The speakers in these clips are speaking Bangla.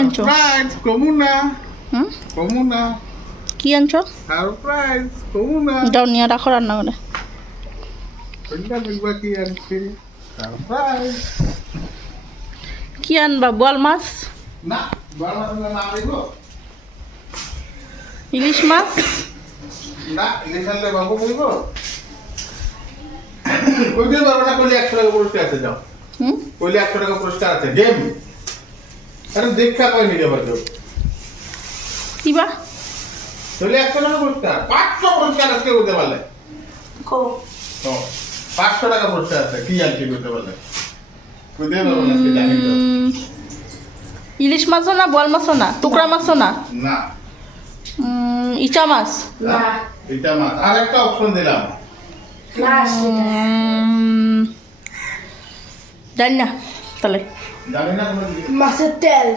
আনছো? সারপ্রাইজ কমুনা। হুম, কমুনা কি আনছো? সারপ্রাইজ কমুনা। যাও নিয়ে রাখো রান্না করে। কোনটা দেখবা কি আনছি? সারপ্রাইজ। কি আনবা? বোয়াল মাছ, না বাবা তুমি না দেখো। ইলিশ মাছ? না ইলেকশনলে বাবু বলবো। কই দিন বাবা না কইলে 100 টাকা পুরস্কার আছে যাও। হুম, কইলে 100 টাকা পুরস্কার আছে গেম। আরে দেখা কই নিয়ে যাবে তো। কি বা? কইলে 100 টাকা পুরস্কার 500 পুরস্কার আজকে হতে পারলে। কো তো 500 টাকা পুরস্কার আছে কি আনছি করতে পারলে। কই দিন বাবা না কি জানি তো। ইলিশ মাছও না, বোয়াল মাছও না, টুকরা মাছও না, না ইচা মাছ? না এটা মাছ আরেকটা অপশন দিলাম। জানি না তাহলে। জানি না তুমি মাছের তেল।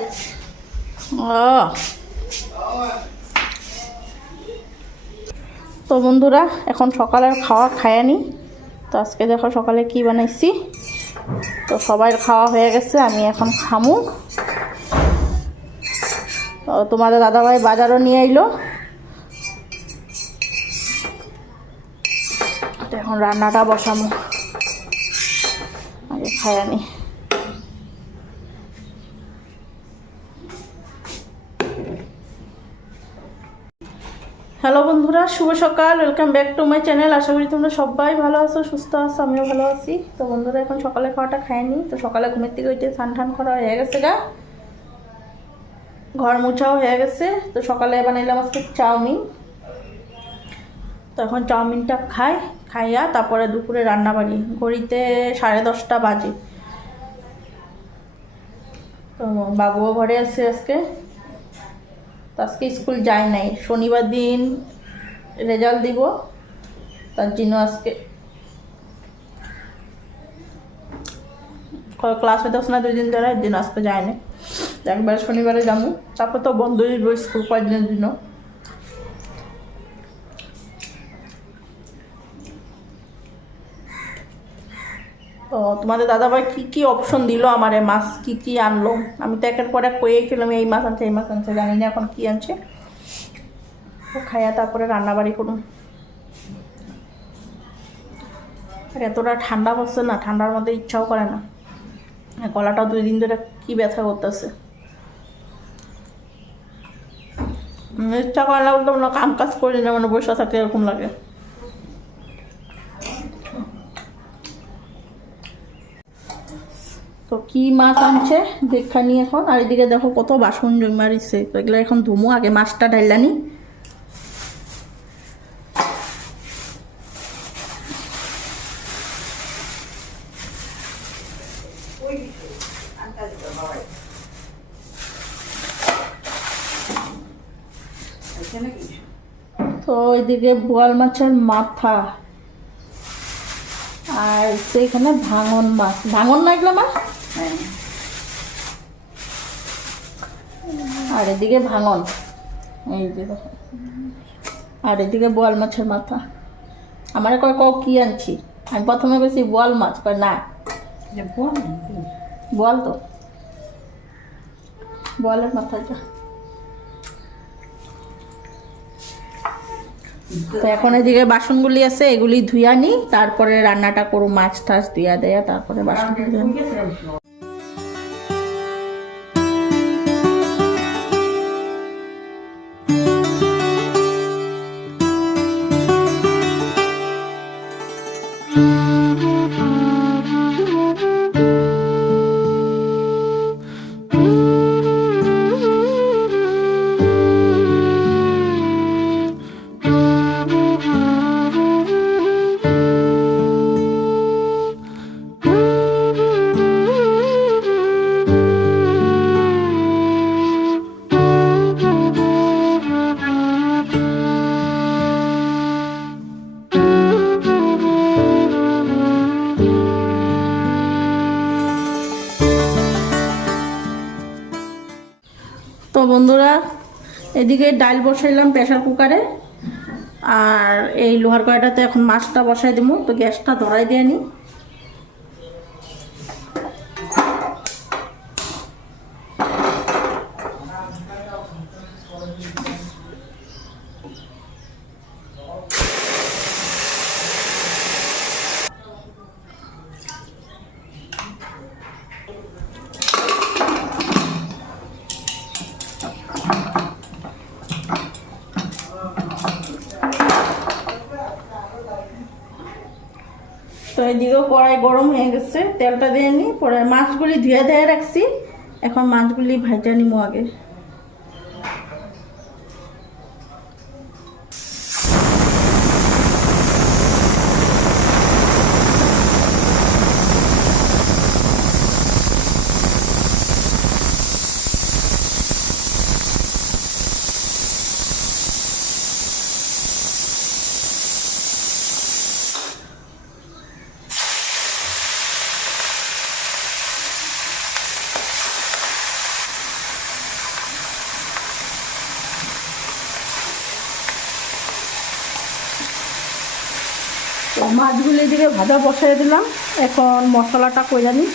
ও তো বন্ধুরা, এখন সকালের খাওয়া খায় নি। তো আজকে দেখো সকালে কি বানাইছি। তো সবার খাওয়া হয়ে গেছে, আমি এখন খামু। তো তোমাদের দাদাভাই বাজারও নিয়ে আইলো। তো এখন রান্নাটা বসামু, আগে খায় নি। হ্যালো বন্ধুরা, শুভ সকাল, welcome back to my channel. আশা করি তোমরা সবাই ভালো আছো, সুস্থ আছো, আমিও ভালো আছি। তো বন্ধুরা, এখন সকালে খাওয়াটা খাইনি। তো সকালে ঘুমের থেকে উঠে স্নান টান করা হয়ে গেছে গা, ঘর মুছাও হয়ে গেছে। তো সকালে বানাইলাম আজকে চাউমিন। তো এখন চাউমিনটা খাইয়া তারপরে দুপুরে রান্না বাড়ি। ঘড়িতে 10:30 বাজে। তো বাবুও ঘরে আছে আজকে। তো আজকে স্কুল যায় নাই, শনিবার দিন রেজাল্ট দিব, তার জন্য আজকে ক্লাস হইতেছে না 2 দিন ধরে, এর জন্য আজকে যায় না। একবার শনিবারে যাবো, তারপর তো বন্ধ দিব স্কুল কয়েকদিনের জন্য। তো তোমাদের দাদাভাই কি কি অপশন দিল আমারে, মাছ কি কি আনলো। আমি তো একের পর এক কয়ে খেলাম এই মাছ আনছে এই মাছ আনছে, জানি না এখন কি আনছে। তো খাইয়া তারপরে রান্নাবাড়ি করুন। আর এতটা ঠান্ডা পড়ছে না, ঠান্ডার মধ্যে ইচ্ছাও করে না। গলাটাও 2 দিন ধরে কি ব্যথা করতেছে। ইচ্ছা করে না বলতে না, কাম কাজ করি না, মানে বসে থাকতে এরকম লাগে। তো কি মাছ আনছে দেখানি এখন। আর এদিকে দেখো কত বাসন জমারিছে, তো এগুলো এখন ধুমো। আগে মাছটা ডাইলানি। তো এদিকে বোয়াল মাছের মাথা, আর সেইখানে ভাঙন মাছ। ভাঙন না এগুলো মাছ? আর এদিকে ভাঙন, এই যে দেখো। আর এদিকে বোয়াল মাছের মাথা। আমার কয় কি আনছি, আমি প্রথমে বেশি বোয়াল মাছ, কয় না বোয়াল, তো বোয়ালের মাথাটা। তো এখন এদিকে বাসনগুলি আছে, এগুলি ধুইয়া নি, তারপরে রান্নাটা করো। মাছ টাছ দিয়া দেয়া তারপরে বাসনগুলি। তো বন্ধুরা, এদিকে ডাল বসাইলাম প্রেসার কুকারে, আর এই লোহার কড়াইটাতে এখন মাছটা বসাই দেবো। তো গ্যাসটা ধরাই দিয়ে নি। এদিকেও কড়াই গরম হয়ে গেছে, তেলটা দিয়ে নিই, পরে মাছগুলি ধুয়ে ধুয়ে রাখছি, এখন মাছগুলি ভাজা নিবো আগে। তো মাছগুলি দিকে ভাজা বসাই দিলাম, এখন মশলাটা কইরা নিই।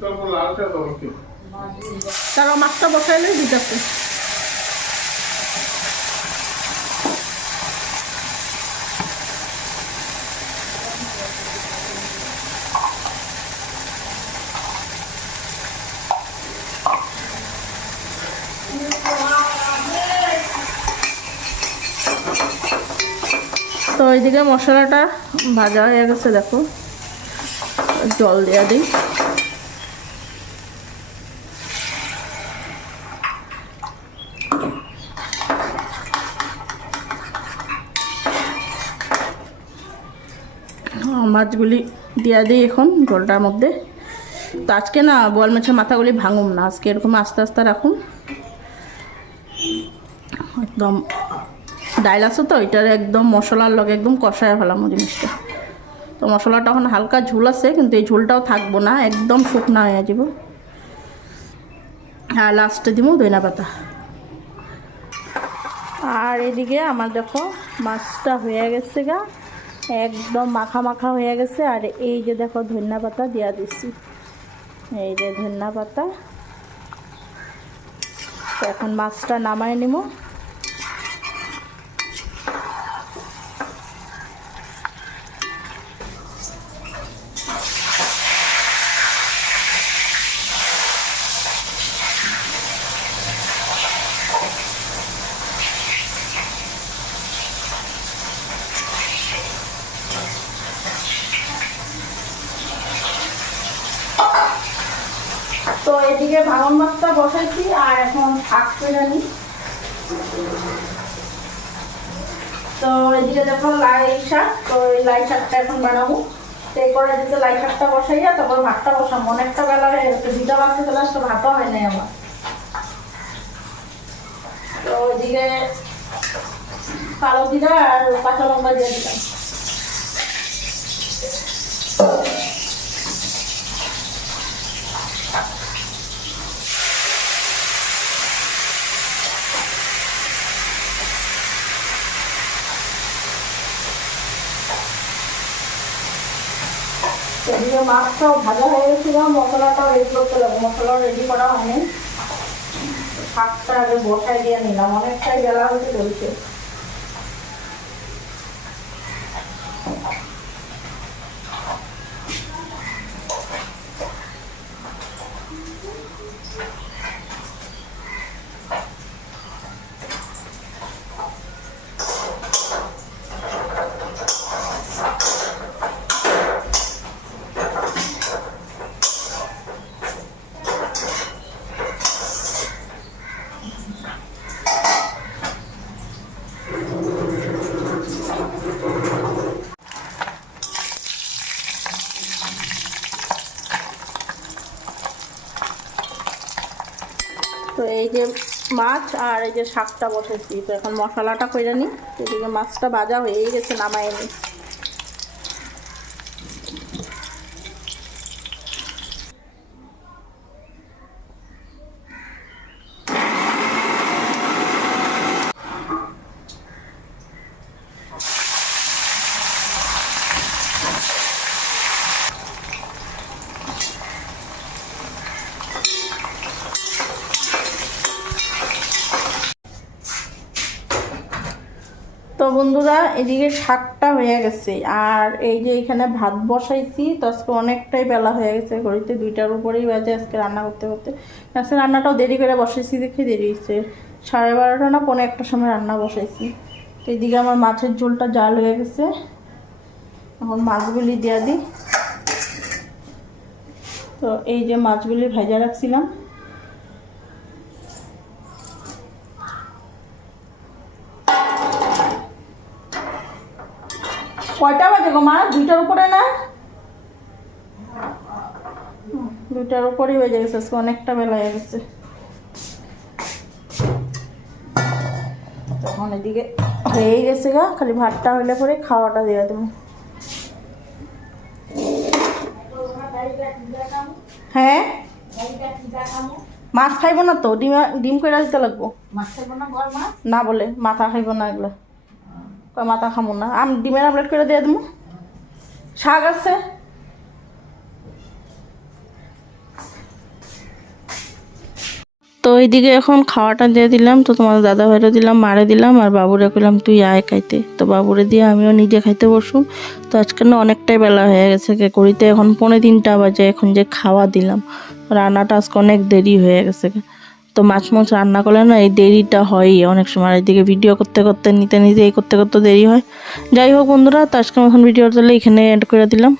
তারপর লাল চা দাও একটু। তারা মাছটা বসাইলে দিতেছে। তো এইদিকে মশলাটা ভাজা হয়ে গেছে, দেখো জল দেওয়া দিই। মাছগুলি দিয়া দিই এখন জলটার মধ্যে। তো আজকে না বোয়াল মাছের মাথাগুলি ভাঙুম না, আজকে এরকম আস্তে আস্তে রাখুন। একদম ডাইল আছে তো, এটার একদম মশলার লগে একদম কষায় ফেলাম জিনিসটা। তো মশলাটা এখন হালকা ঝোল আছে, কিন্তু এই ঝোলটাও থাকবো না, একদম শুকনা হয়ে যাব। আর লাস্টে দিব ধনিয়া পাতা। আর এদিকে আমার দেখো মাছটা হয়ে গেছে গা, একদম মাখা মাখা হয়ে গেছে। আর এই যে দেখো ধনিয়া পাতা দিয়া দিচ্ছি, এই যে ধনিয়া পাতা। তো এখন মাছটা নামাই নিব। তো এদিকে ভাঙন মাছটা বসাইছি, আর এখন শাক করে নিই। তো এদিকে দেখো লাই শাক, তো এই লাই শাকটা এখন বানাবো। তো এই করে দিতে লাই শাকটা বসাইয়া তারপর ভাতটা বসাবো। অনেকটা বেলা হয়ে গেছে, দুটা বাজতে চলে আসতো, ভাতও হয় নাই আমার। তো ওইদিকে কালো জিরা আর কাঁচা লঙ্কা দিয়ে দিলাম। এদিকে মাছটাও ভাজা হয়ে গেছিল, মশলাটাও রেডি করতে লাগবে, মশলাও রেডি করা হয়নি। শাকটা আগে বসাই দিয়ে নিলাম, অনেকটাই বেলা হতে চলছে। তো এই যে মাছ আর এই যে শাকটা বসেছি, তো এখন মশলাটা করে নিই। এদিকে মাছটা ভাজা হয়ে গেছে, নামাই নিই। বন্ধুরা, এদিকে শাকটা হয়ে গেছে আর এই যে এখানে ভাত বসাইছি। তো আজকে অনেকটাই বেলা হয়ে গেছে, ঘড়িতে 2টার উপরেই বাজে আজকে রান্না করতে করতে। আজকে রান্নাটাও দেরি করে বসাইছি, দেখে দেরি হয়েছে, 12:30 না 1:45 সময় রান্না বসাইছি। তো এদিকে আমার মাছের ঝোলটা জাল হয়ে গেছে, এখন মাছগুলি দিয়ে দিই। তো এই যে মাছগুলি ভেজা রাখছিলাম, কয়টা বাজে গো মা? 2টার উপরে না? 2টার উপরেই বেজে গেছে, আজকে অনেকটা বেলা হয়ে গেছে। তখন এদিকে হয়ে গেছে গা, খালি ভাতটা হইলে পরে খাওয়াটা দিয়ে দেবো। হ্যাঁ, মাছ খাইব না তো, ডিম ডিম করে দিতে লাগবো। না বলে মাথা খাইব না, এগুলো মাথা খামো না। ডিমের আমলেট করে দিয়ে দেবো। শাক আছে, তো এইদিকে এখন খাওয়াটা দিয়ে দিলাম। তো তোমাদের দাদা ভাইরে দিলাম, মারে দিলাম, আর বাবুরে কইলাম তুই আয় খাইতে। তো বাবুরে দিয়ে আমিও নিজে খাইতে বসুম। তো আজকে না অনেকটাই বেলা হয়ে গেছে, করিতে এখন 2:45 বাজে। এখন যে খাওয়া দিলাম, রান্নাটা আজকে অনেক দেরি হয়ে গেছে। তো মাছ রান্না করলে না এই দেরিটা হয়ই অনেক সময়। এদিকে ভিডিও করতে করতে নিতে নিতে এই করতে করতে দেরি হয়। যাই হোক বন্ধুরা, তো আজকে এখন ভিডিও তাহলে এখানে এড করে দিলাম।